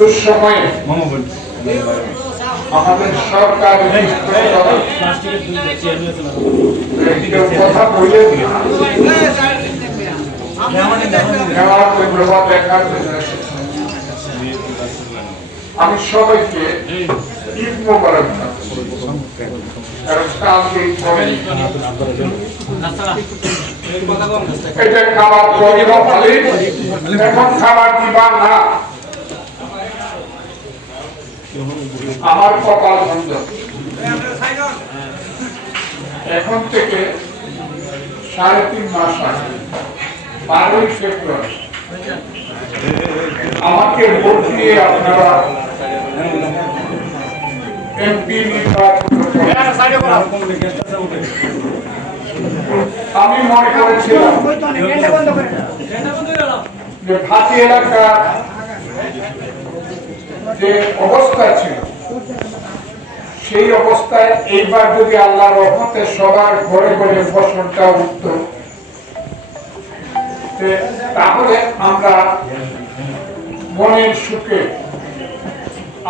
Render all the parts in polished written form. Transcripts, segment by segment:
দুঃসময়ে আমাদের সরকার কথা বলে আমি সবাইকে ঈদ মোবারক এটা খাবার এখন খাবার দিবা না আমার কপাল বন্ধ এখন থেকে 3.5 মাস আগে 12 ফেব্রুয়ারি আমাকে ভোট দিয়ে আপনারা এমপি নির্বাচন আমি মনে করেছিলাম যে ভাটি এলাকার যে অবস্থা ছিল সেই অবস্থায় এইবার যদি আল্লাহর রহমতে সবার ঘরে ঘরে ফসলটা উঠত তাহলে আমরা মনের সুখে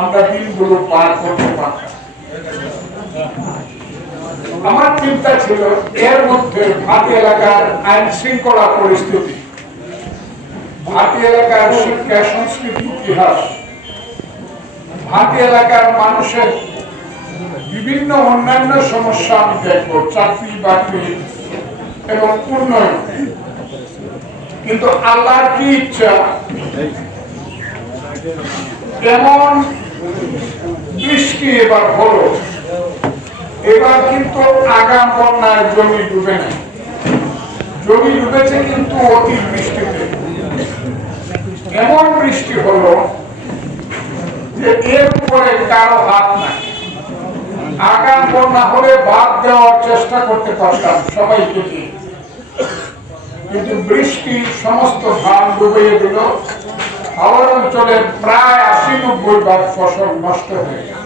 আমরা দিনগুলো পার করতে পারতাম। আমার চিন্তা ছিল এর মধ্যে ভাটি এলাকার আইন শৃঙ্খলা পরিস্থিতি, ভাটি এলাকার শিক্ষা সংস্কৃতি ইতিহাস, ভাটি এলাকার মানুষের বিভিন্ন অন্যান্য সমস্যা আমি দেখবো, চাকরি বাকরি এবং উন্নয়ন। কিন্তু আল্লাহর কি ইচ্ছা, এমন বৃষ্টি এবার হলো, এবার কিন্তু আগাম বন্যায় জমি ডুবে নাই, জমি ডুবেছে কিন্তু অতি বৃষ্টিতে। এমন বৃষ্টি হলো যে এর উপরে কারো হাত নাই। আগাম বন্যা হলে বাদ দেওয়ার চেষ্টা করতে পারতাম সবাইকে, কিন্তু বৃষ্টি সমস্ত ধান ডুবিয়ে দিল। হাওড় অঞ্চলের প্রায় 80-90 ভাগ ফসল নষ্ট হয়ে গেল।